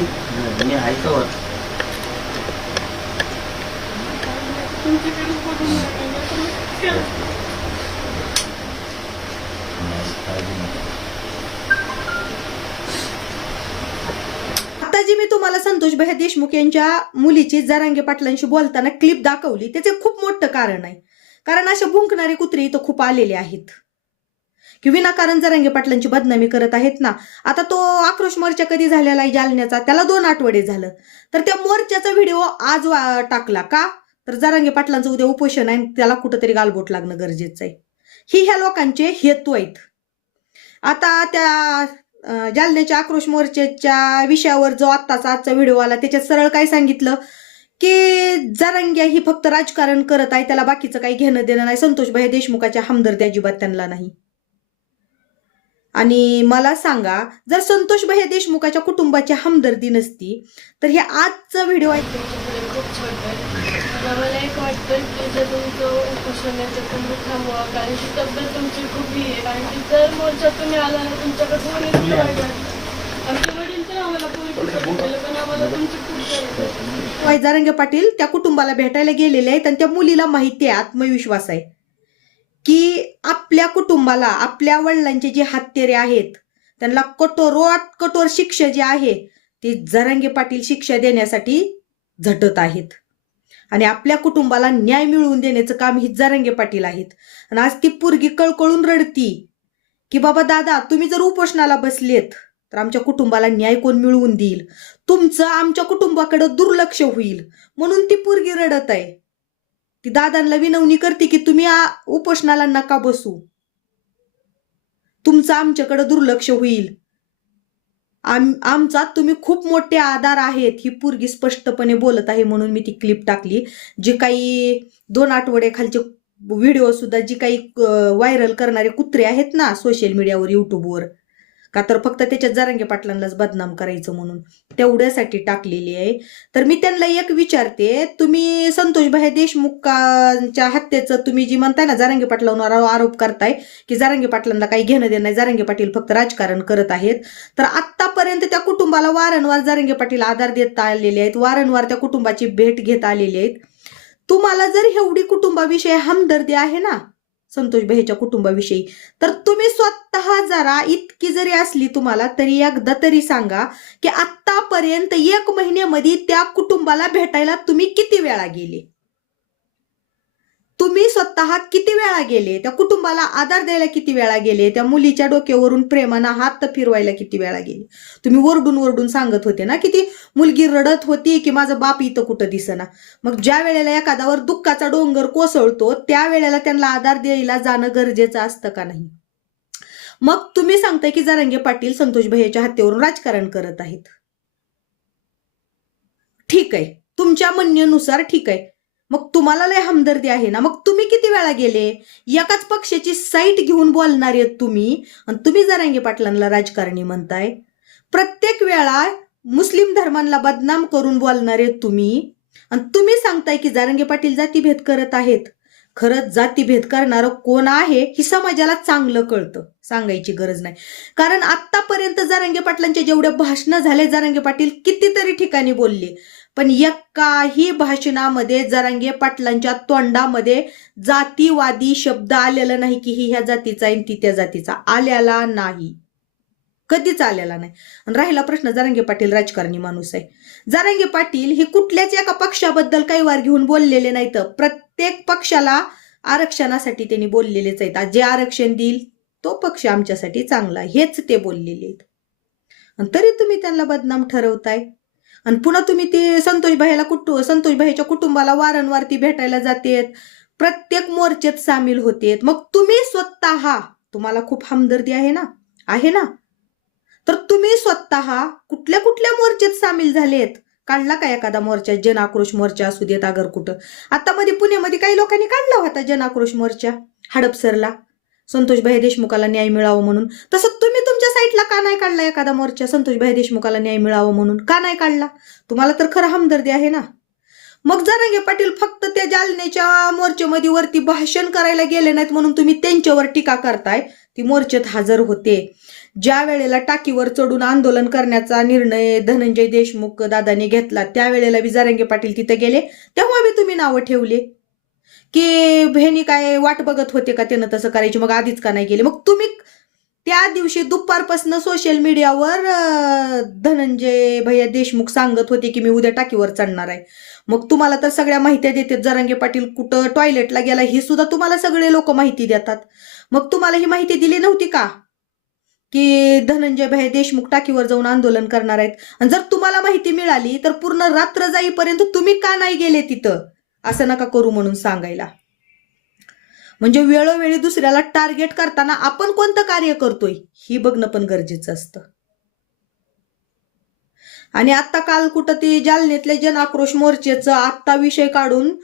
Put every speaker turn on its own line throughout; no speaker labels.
मी.
आता जी मी तुम्हाला संतोष भैया देशमुख यांच्या मुलीची जरांगे पाटलांशी बोलताना क्लिप दाखवली. त्याचे खूप मोठं कारण आहे. कारण अशा भुंकणारे कुत्रे इथं खूप आलेले आहेत. की विनाकारण जरांगे पाटलांची बदनामी करत आहेत ना आता तो आक्रोश मोर्चा कधी झालेला आहे जालन्याचा? त्याला दोन आठवडे झालं. तर त्या मोर्चाचा व्हिडिओ आज वा- टाकला का? तर जरांगे पाटलांचं उद्या उपोषण आहे आणि त्याला कुठंतरी गालबोट लागणं गरजेचं आहे. ही ह्या लोकांचे हेतू आहेत. आता त्या जालन्याच्या आक्रोश मोर्चाच्या विषयावर जो आत्ताचा आजचा व्हिडिओ आला त्याच्यात सरळ काय सांगितलं? की जरांग्या ही फक्त राजकारण करत आहे त्याला बाकीचं काही घेणं देणं नाही संतोषभाई देशमुखाच्या हमदर्दी अजिबात त्यांना नाही. आणि मला सांगा जर संतोषभाई देशमुखाच्या कुटुंबाची हमदर्दी नसती तर हे आजचा व्हिडिओ.
मला एक वाटतं की जे तुमचं तुम्ही थांबवा कारण की तब्येत तुमची खूप ही आहे. कारण की जर मोर्चा तुम्ही आला ना तुमच्याकडे आमचे वडील तर आम्हाला पण तुमची खूप
पाटील त्या कुटुंबाला भेटायला गेलेले आहेत आणि त्या मुलीला माहिती आहे आत्मविश्वास आहे. की आपल्या कुटुंबाला आपल्या वडिलांचे जे हत्यारे आहेत त्यांना कठोरात कठोर शिक्षा जी आहे ती जरांगे पाटील शिक्षा देण्यासाठी झटत आहेत. आणि आपल्या कुटुंबाला न्याय मिळवून देण्याचं काम ही जरांगे पाटील आहेत. आणि आज ती पोरगी कळकळून रडती की बाबा दादा तुम्ही जर उपोषणाला बसलेत तर आमच्या कुटुंबाला न्याय कोण मिळवून देईल? तुमचं आमच्या कुटुंबाकडे दुर्लक्ष होईल म्हणून ती पोरगी रडत आहे. ती दादांना विनवणी करते की तुम्ही उपोषणाला नका बसू. तुमचं आमच्याकडे दुर्लक्ष होईल. आम आमचा तुम्ही खूप मोठे आधार आहेत ही पोरगी स्पष्टपणे बोलत आहे म्हणून मी ती क्लिप टाकली. जी काही दोन आठवडे खालचे व्हिडिओ सुद्धा जी काही व्हायरल करणारे कुत्रे आहेत ना सोशल मीडियावर युट्यूबवर का तर फक्त त्याच्यात जरांगे पाटलांनाच बदनाम करायचं म्हणून. तेवढ्यासाठी टाकलेली आहे. तर मी त्यांना एक विचारते तुम्ही संतोषभाई देशमुखांच्या हत्येचं तुम्ही जी म्हणताय ना जारंगे पाटलांवर आरोप करताय की जारंगे पाटलांना काही घेणं देणं नाही जारंगे पाटील फक्त राजकारण करत आहेत. तर आत्तापर्यंत त्या कुटुंबाला वारंवार जारंगे पाटील आधार देत आलेले आहेत वारंवार त्या कुटुंबाची भेट घेत आलेली आहेत. तुम्हाला जर एवढी कुटुंबाविषयी हमदर्दी आहे ना संतोष भाईच्या कुटुंबाविषयी. तर तुम्ही स्वतः जरा इतकी जरी असली तुम्हाला तरी एकदा तरी सांगा की आतापर्यंत एक महिन्यामध्ये त्या कुटुंबाला भेटायला तुम्ही किती वेळा गेले? स्वतः किती वेळा गेले? त्या कुटुंबाला आधार द्यायला किती वेळा गेले? त्या मुलीच्या डोक्यावरून प्रेमानं हात फिरवायला किती वेळा गेले? तुम्ही वरडून वरडून सांगत होते ना की ती मुलगी रडत होती की माझं बाप इथं कुठं दिसना. मग ज्या वेळेला एखाद्यावर दुःखाचा डोंगर कोसळतो त्या वेळेला त्यांना आधार द्यायला जाणं गरजेचं असतं का नाही? मग तुम्ही सांगताय की जरंगे पाटील संतोष भैयाच्या हत्येवरून राजकारण करत आहेत. ठीक आहे. तुमच्या म्हणण्यानुसार ठीक आहे. मग तुम्हाला लय हमदर्दी आहे ना. मग तुम्ही किती वेळा गेले? एकाच पक्षाची साईट घेऊन बोलणार आहेत तुम्ही. आणि तुम्ही जरांगे पाटलांना राजकारणी म्हणताय. प्रत्येक वेळा मुस्लिम धर्मांना बदनाम करून बोलणार आहेत तुम्ही. आणि तुम्ही सांगताय की जारंगे पाटील जातीभेद करत आहेत. खरंच जातीभेद करणारं कोण आहे ही समाजाला चांगलं कळतं. सांगायची गरज नाही. कारण आतापर्यंत जारंगे पाटलांचे जेवढे भाषणं झाले जारंगे पाटील कितीतरी ठिकाणी बोलले. पण एकाही भाषणामध्ये जरांगे पाटलांच्या तोंडामध्ये जातीवादी शब्द आलेला नाही की ही ह्या जातीचा आहे आणि ती त्या जातीचा. आलेला नाही. कधीच आलेला नाही. आणि राहिला प्रश्न जरांगे पाटील राजकारणी माणूस आहे. जरांगे पाटील हे कुठल्याच एका पक्षाबद्दल काही वार घेऊन बोललेले नाहीत. प्रत्येक पक्षाला आरक्षणासाठी त्यांनी बोललेलेच आहेत. जे आरक्षण देईल तो पक्ष आमच्यासाठी चांगला आहे, हेच ते बोललेले आहेत. तरी तुम्ही त्यांना बदनाम ठरवताय. आणि पुन्हा तुम्ही ते संतोष भाईला कुटु संतोष भाईच्या कुटुंबाला वारंवार ती भेटायला जातेत. प्रत्येक मोर्चेत सामील होतेत. मग तुम्ही स्वतः तुम्हाला खूप हमदर्दी आहे ना? आहे ना? तर तुम्ही स्वतः कुठल्या कुठल्या मोर्चेत सामील झालेत? काढला का एखादा मोर्चा? जन आक्रोश मोर्चा असू देत अगर कुठं. आता मध्ये पुण्यामध्ये काही लोकांनी काढला होता जन आक्रोश मोर्चा हडपसरला. संतोषभाई देशमुखाला न्याय मिळावा म्हणून. तसं तुम्ही साईडला का नाही काढला एखादा मोर्चा? संतोषभाई देशमुखाला न्याय मिळावा म्हणून. का नाही काढला? तुम्हाला तर खरं हमदर्दी आहे ना? मग जरांगे पाटील फक्त त्या जालनेच्या मोर्चेमध्ये वरती भाषण करायला गेले नाहीत म्हणून तुम्ही त्यांच्यावर टीका करताय. ती मोर्चेत हजर होते. ज्या वेळेला टाकीवर चढून आंदोलन करण्याचा निर्णय धनंजय देशमुख दादाने घेतला त्यावेळेला बी जरांगे पाटील तिथे गेले. तेव्हा बी तुम्ही नावं ठेवले. की भेणी काय वाट बघत होते का त्यानं तसं करायची? मग आधीच का नाही गेले? मग तुम्ही त्या दिवशी दुपारपासून सोशल मीडियावर धनंजय भैया देशमुख सांगत होते की मी उद्या टाकीवर चढणार आहे. मग तुम्हाला तर सगळ्या माहित्या देतात जरांगे पाटील कुठं टॉयलेटला गेला हे सुद्धा तुम्हाला सगळे लोक माहिती देतात. मग तुम्हाला ही माहिती दिली नव्हती का? की धनंजय भाई देशमुख टाकीवर जाऊन आंदोलन करणार आहेत. आणि जर तुम्हाला माहिती मिळाली तर पूर्ण रात्र जाईपर्यंत तुम्ही का नाही गेले तिथं? असं नका करू म्हणून सांगायला. म्हणजे वेळोवेळी दुसऱ्याला टार्गेट करताना आपण कोणतं कार्य करतोय ही बघणं पण गरजेचं असतं. आणि आता काल कुठं ते जालनेतले जन आक्रोश मोर्चेचा आत्ता विषय काढून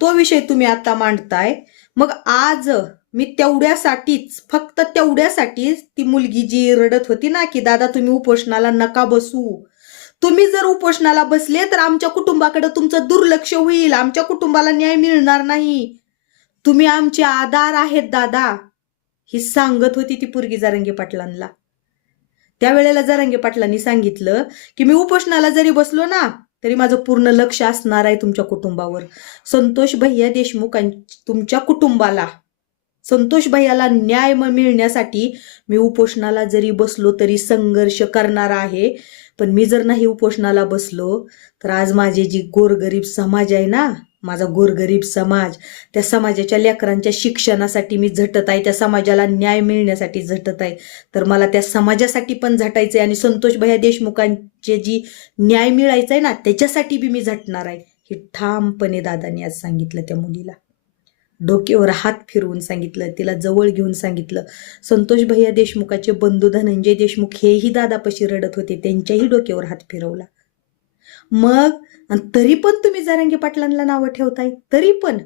तो विषय तुम्ही आता मांडताय. मग आज मी तेवढ्यासाठीच फक्त तेवढ्यासाठीच ती मुलगी जी रडत होती ना की दादा तुम्ही उपोषणाला नका बसू. तुम्ही जर उपोषणाला बसले तर आमच्या कुटुंबाकडे तुमचं दुर्लक्ष होईल. आमच्या कुटुंबाला न्याय मिळणार नाही. तुम्ही आमचे आधार आहेत दादा. ही सांगत होती ती पुरगी जारंगी पाटलांना. त्यावेळेला जारंगी पाटलांनी सांगितलं की मी उपोषणाला जरी बसलो ना तरी माझं पूर्ण लक्ष असणार आहे तुमच्या कुटुंबावर. संतोष भैया देशमुख तुमच्या कुटुंबाला. संतोष भैयाला न्याय मिळण्यासाठी मी उपोषणाला जरी बसलो तरी संघर्ष करणार आहे पण मी जर नाही उपोषणाला बसलो तर आज माझे जी गोरगरीब समाज आहे ना माझा गोरगरीब समाज त्या समाजाच्या लेकरांच्या शिक्षणासाठी मी झटत आहे त्या समाजाला न्याय मिळण्यासाठी झटत आहे. तर मला त्या समाजासाठी पण झटायचं आहे आणि संतोष भैया देशमुखांचे जी न्याय मिळायचा आहे ना त्याच्यासाठी बी मी झटणार आहे. हे ठामपणे दादाने आज सांगितलं त्या मुलीला. डोक्यावर हात फिरवून सांगितलं तिला जवळ घेऊन सांगितलं. संतोष भैया देशमुखाचे बंधू धनंजय देशमुख हेही दादापाशी रडत होते त्यांच्याही डोक्यावर हात फिरवला. मग आणि तरी पण तुम्ही जरांगे पाटलांना नावं ठेवताय तरी पण.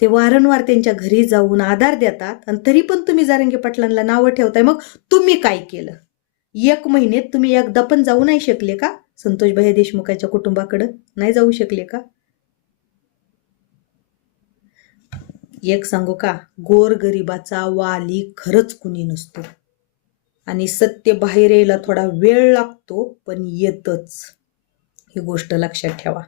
ते वारंवार त्यांच्या घरी जाऊन आधार देतात आणि तरी पण तुम्ही जारंगी पाटलांना नावं ठेवताय. मग तुम्ही काय केलं? एक महिन्यात तुम्ही एकदा पण जाऊ नाही शकले का? संतोष भैया देशमुखाच्या कुटुंबाकडं नाही जाऊ शकले का? एक सांगू का? गोर गरिबाचा वाली खरंच कुणी नसतो. आणि सत्य बाहेर यायला थोडा वेळ लागतो पण येतच. ही गोष्ट लक्षात ठेवा.